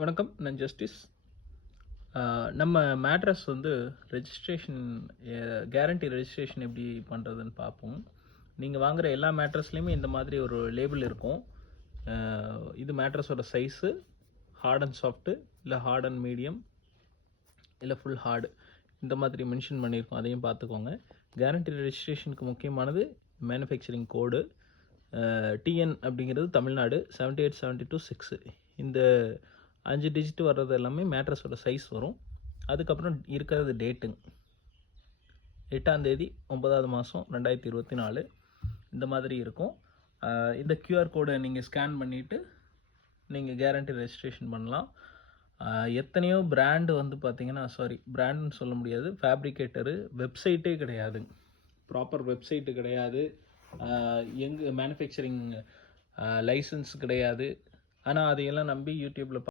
வணக்கம். நான் ஜஸ்டிஸ். நம்ம மேட்ரஸ் வந்து ரெஜிஸ்ட்ரேஷன் கேரண்டி ரெஜிஸ்ட்ரேஷன் எப்படி பண்ணுறதுன்னு பார்ப்போம். நீங்கள் வாங்குகிற எல்லா மேட்ரஸ்லேயுமே இந்த மாதிரி ஒரு லேபிள் இருக்கும். இது மேட்ரஸோட சைஸு, ஹார்ட் அண்ட் சாஃப்ட்டு, இல்லை ஹார்ட் அண்ட் மீடியம், இல்லை ஃபுல் ஹார்டு, இந்த மாதிரி மென்ஷன் பண்ணியிருக்கோம். அதையும் பார்த்துக்கோங்க. கேரண்டி ரெஜிஸ்ட்ரேஷனுக்கு முக்கியமானது மேனுஃபேக்சரிங் கோடு. டிஎன் அப்படிங்கிறது தமிழ்நாடு 78726. இந்த 5 டிஜிட் வர்றது எல்லாமே மேட்ரஸோட சைஸ் வரும். அதுக்கப்புறம் இருக்கிறது டேட்டுங்க, 8ஆம் தேதி 9வது மாதம் 2024 இந்த மாதிரி இருக்கும். இந்த கியூஆர் கோடை நீங்கள் ஸ்கேன் பண்ணிவிட்டு நீங்கள் கேரண்டி ரெஜிஸ்ட்ரேஷன் பண்ணலாம். எத்தனையோ பிராண்டு வந்து பார்த்தீங்கன்னா, பிராண்டுன்னு சொல்ல முடியாது, ஃபேப்ரிகேட்டரு வெப்சைட்டே கிடையாதுங்க. ப்ராப்பர் வெப்சைட்டு கிடையாது, மேனுஃபேக்சரிங் லைசன்ஸ் கிடையாது. ஆனால் அதையெல்லாம் நம்பி யூடியூப்பில்